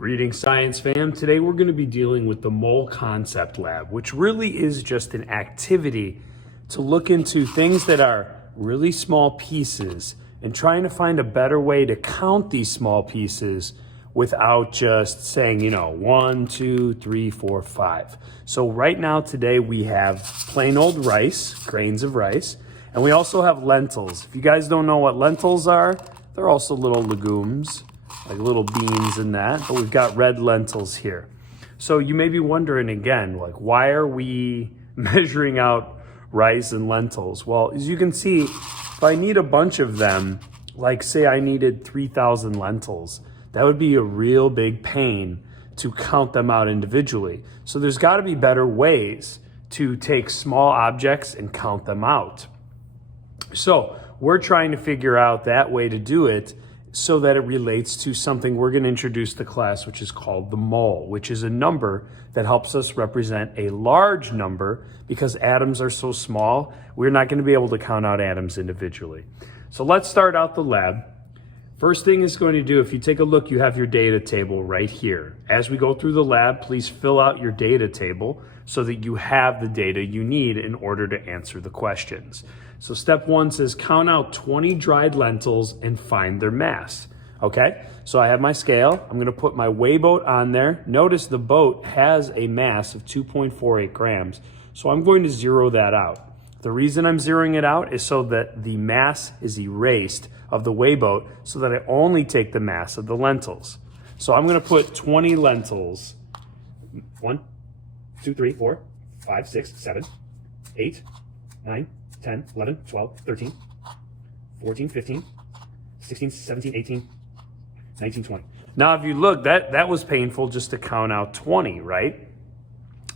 Greetings, Science fam. Today we're going to be dealing with the mole concept lab, which really is just an activity to look into things that are really small pieces and trying to find a better way to count these small pieces without just saying, 1, 2, 3, 4, 5. So right now today we have plain old rice, grains of rice, and we also have lentils. If you guys don't know what lentils are, they're also little legumes, like little beans in that, but we've got red lentils here. So you may be wondering again, why are we measuring out rice and lentils? Well, as you can see, if I need a bunch of them, like say I needed 3,000 lentils, that would be a real big pain to count them out individually. So there's got to be better ways to take small objects and count them out. So we're trying to figure out that way to do it so that it relates to something we're going to introduce to class, which is called the mole, which is a number that helps us represent a large number. Because atoms are so small, we're not going to be able to count out atoms individually. So let's start out the lab. First thing it's going to do, if you take a look, you have your data table right here. As we go through the lab, please fill out your data table so that you have the data you need in order to answer the questions. So step 1 says count out 20 dried lentils and find their mass. Okay, so I have my scale. I'm going to put my weigh boat on there. Notice the boat has a mass of 2.48 grams. So I'm going to zero that out. The reason I'm zeroing it out is so that the mass is erased of the weigh boat so that I only take the mass of the lentils. So I'm going to put 20 lentils. 1, 2, 3, 4, 5, 6, 7, 8, 9, 10, 11, 12, 13, 14, 15, 16, 17, 18, 19, 20. Now, if you look, that was painful just to count out 20, right?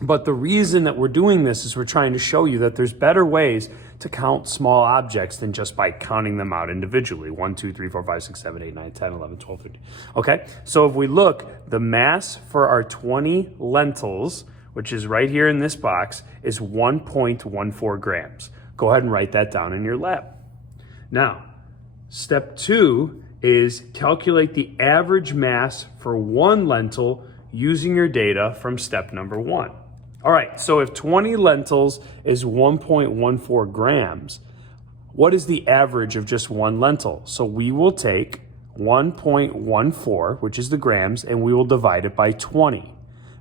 But the reason that we're doing this is we're trying to show you that there's better ways to count small objects than just by counting them out individually. 1, 2, 3, 4, 5, 6, 7, 8, 9, 10, 11, 12, 13. Okay, so if we look, the mass for our 20 lentils, which is right here in this box, is 1.14 grams. Go ahead and write that down in your lab. Now, step 2 is calculate the average mass for one lentil using your data from step number 1. All right, so if 20 lentils is 1.14 grams, what is the average of just one lentil? So we will take 1.14, which is the grams, and we will divide it by 20.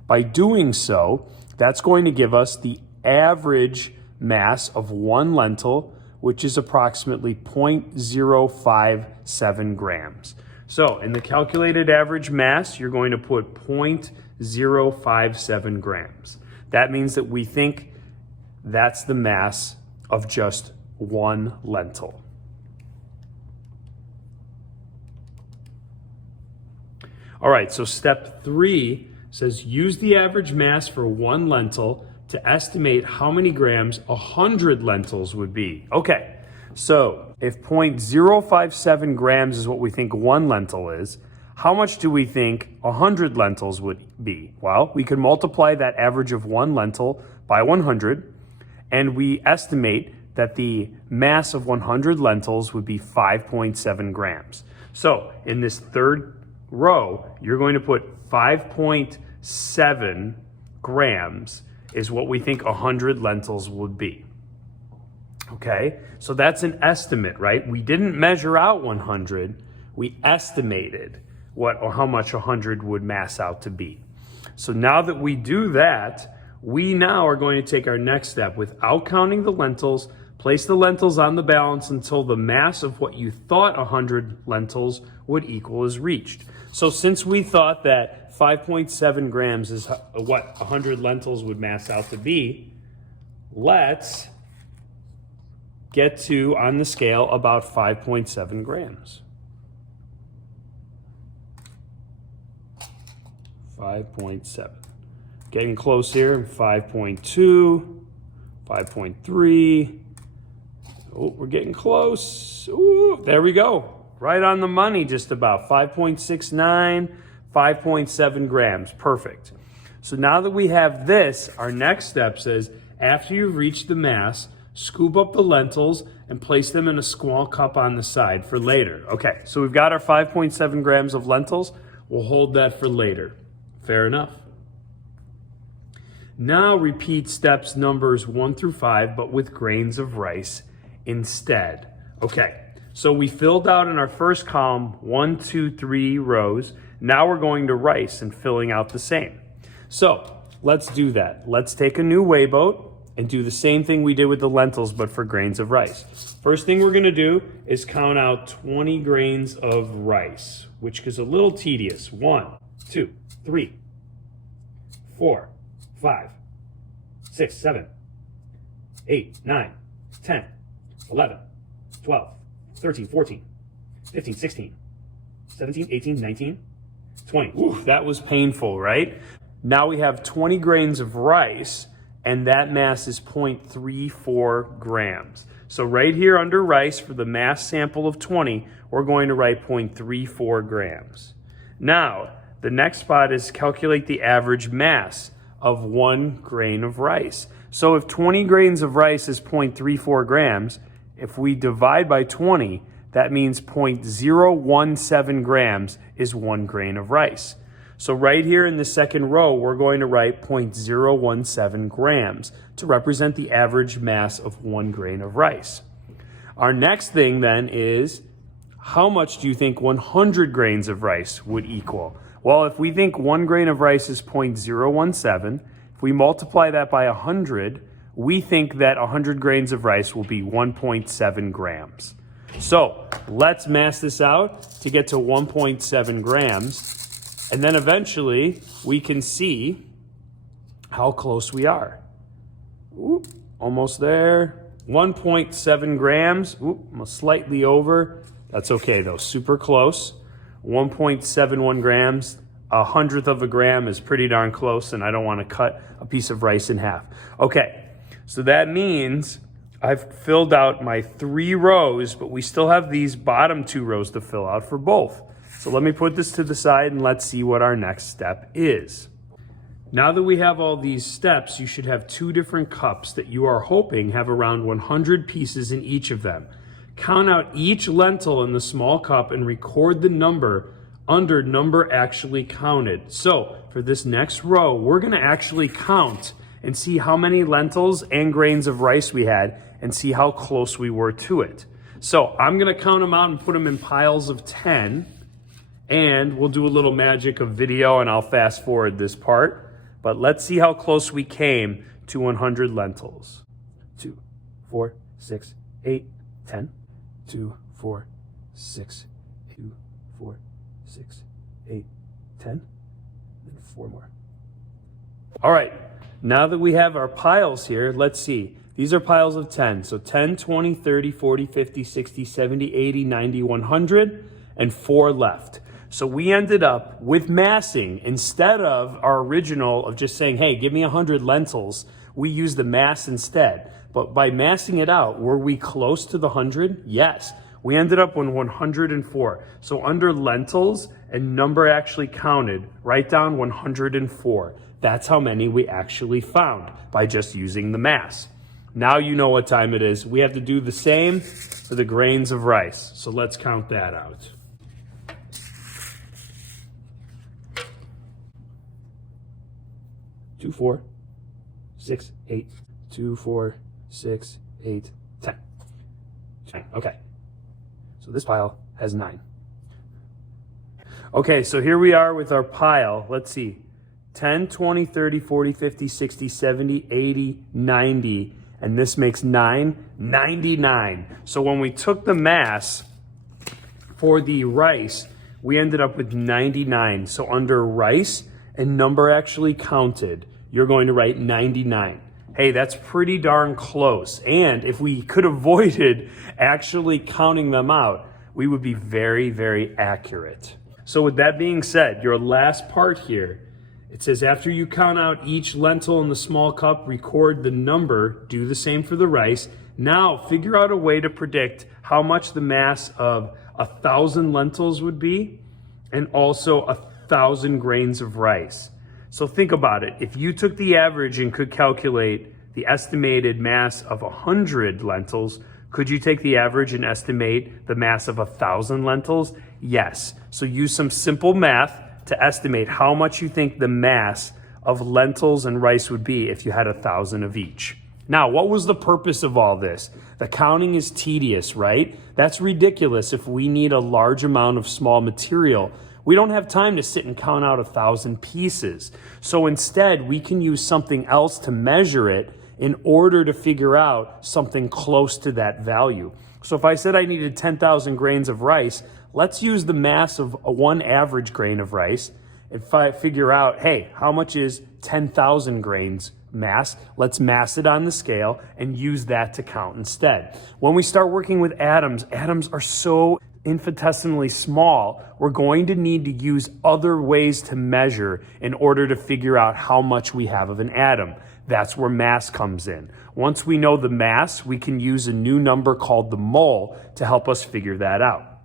By doing so, that's going to give us the average mass of one lentil, which is approximately 0.057 grams. So in the calculated average mass, you're going to put 0.057 grams. That means that we think that's the mass of just one lentil. All right, so step 3 says use the average mass for one lentil to estimate how many grams 100 lentils would be. Okay, so if 0.057 grams is what we think one lentil is, how much do we think 100 lentils would be? Well, we could multiply that average of one lentil by 100, and we estimate that the mass of 100 lentils would be 5.7 grams. So in this third row, you're going to put 5.7 grams is what we think 100 lentils would be. Okay, so that's an estimate, right? We didn't measure out 100, we estimated what or how much 100 would mass out to be. So now that we do that, we now are going to take our next step. Without counting the lentils, place the lentils on the balance until the mass of what you thought 100 lentils would equal is reached. So since we thought that 5.7 grams is what 100 lentils would mass out to be, let's get to, on the scale, about 5.7 grams. 5.7. Getting close here. 5.2, 5.3. Oh, we're getting close. Ooh, there we go. Right on the money, just about. 5.69, 5.7 grams. Perfect. So now that we have this, our next step says, after you've reached the mass, scoop up the lentils and place them in a small cup on the side for later. Okay, so we've got our 5.7 grams of lentils. We'll hold that for later. Fair enough. Now repeat steps numbers 1 through 5, but with grains of rice instead. Okay, so we filled out in our first column 1, 2, 3 rows. Now we're going to rice and filling out the same. So let's do that. Let's take a new weigh boat and do the same thing we did with the lentils, but for grains of rice. First thing we're gonna do is count out 20 grains of rice, which is a little tedious. 1, 2, 3, 4, 5, 6, 7, 8, 9, 10, 11, 12, 13, 14, 15, 16, 17, 18, 19, 20. Ooh, that was painful, right? Now we have 20 grains of rice, and that mass is 0.34 grams. So right here under rice, for the mass sample of 20, we're going to write 0.34 grams. Now, the next spot is calculate the average mass of 1 grain of rice. So if 20 grains of rice is 0.34 grams, if we divide by 20, that means 0.017 grams is 1 grain of rice. So right here in the second row, we're going to write 0.017 grams to represent the average mass of 1 grain of rice. Our next thing then is, how much do you think 100 grains of rice would equal? Well, if we think 1 grain of rice is 0.017, if we multiply that by 100, we think that 100 grains of rice will be 1.7 grams. So let's mass this out to get to 1.7 grams. And then eventually we can see how close we are. Oop, almost there. 1.7 grams. Oop, slightly over. That's okay though, super close. 1.71 grams. 1/100 of a gram is pretty darn close, and I don't want to cut a piece of rice in half. Okay, so that means I've filled out my 3 rows, but we still have these bottom 2 rows to fill out for both. So let me put this to the side and let's see what our next step is. Now that we have all these steps, you should have 2 different cups that you are hoping have around 100 pieces in each of them. Count out each lentil in the small cup and record the number under number actually counted. So for this next row, we're gonna actually count and see how many lentils and grains of rice we had and see how close we were to it. So I'm gonna count them out and put them in piles of 10. And we'll do a little magic of video, and I'll fast forward this part. But let's see how close we came to 100 lentils. 2, 4, 6, 8, 10. 2, 4, 6, 2, 4, 6, 8, 10. And then 4 more. All right, now that we have our piles here, let's see. These are piles of 10. So 10, 20, 30, 40, 50, 60, 70, 80, 90, 100, and 4 left. So we ended up with massing. Instead of our original of just saying, hey, give me 100 lentils, we used the mass instead. But by massing it out, were we close to the 100? Yes. We ended up with 104. So under lentils and number actually counted, write down 104. That's how many we actually found by just using the mass. Now you know what time it is. We have to do the same for the grains of rice. So let's count that out. 2, 4, 6, 8, 2, 4, 6, 8, 10. Okay, so this pile has 9. Okay, so here we are with our pile. Let's see, 10, 20, 30, 40, 50, 60, 70, 80, 90, and this makes 99. So when we took the mass for the rice, we ended up with 99. So under rice and number actually counted, you're going to write 99. Hey, that's pretty darn close. And if we could avoided actually counting them out, we would be very, very accurate. So with that being said, your last part here, it says after you count out each lentil in the small cup, record the number, do the same for the rice. Now figure out a way to predict how much the mass of 1,000 lentils would be and also 1,000 grains of rice. So think about it. If you took the average and could calculate the estimated mass of 100 lentils, could you take the average and estimate the mass of 1,000 lentils? Yes. So use some simple math to estimate how much you think the mass of lentils and rice would be if you had 1,000 of each. Now, what was the purpose of all this? The counting is tedious, right? That's ridiculous if we need a large amount of small material. We don't have time to sit and count out 1,000 pieces. So instead, we can use something else to measure it in order to figure out something close to that value. So if I said I needed 10,000 grains of rice, let's use the mass of one average grain of rice and figure out, hey, how much is 10,000 grains mass? Let's mass it on the scale and use that to count instead. When we start working with atoms, atoms are so infinitesimally small, we're going to need to use other ways to measure in order to figure out how much we have of an atom. That's where mass comes in. Once we know the mass, we can use a new number called the mole to help us figure that out.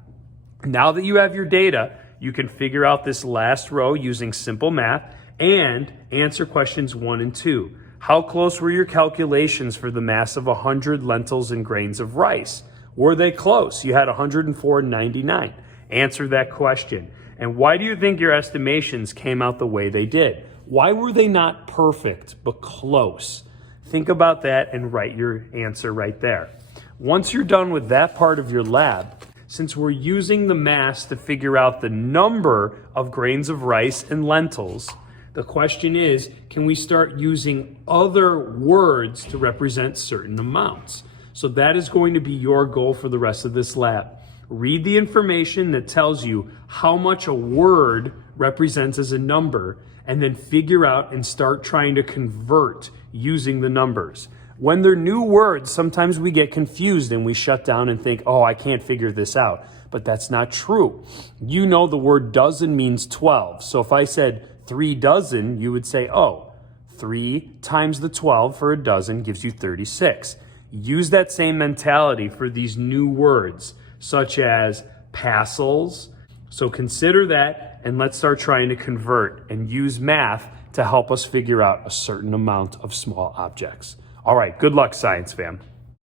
Now that you have your data, you can figure out this last row using simple math and answer questions 1 and 2. How close were your calculations for the mass of 100 lentils and grains of rice? Were they close? You had 104 and 99. Answer that question. And why do you think your estimations came out the way they did? Why were they not perfect, but close? Think about that and write your answer right there. Once you're done with that part of your lab, since we're using the mass to figure out the number of grains of rice and lentils, the question is, can we start using other words to represent certain amounts? So that is going to be your goal for the rest of this lab. Read the information that tells you how much a word represents as a number, and then figure out and start trying to convert using the numbers. When they're new words, sometimes we get confused and we shut down and think, oh, I can't figure this out. But that's not true. You know the word dozen means 12. So if I said 3 dozen, you would say, oh, 3 times the 12 for a dozen gives you 36. Use that same mentality for these new words, such as passels. So consider that, and let's start trying to convert and use math to help us figure out a certain amount of small objects. All right, good luck, science fam.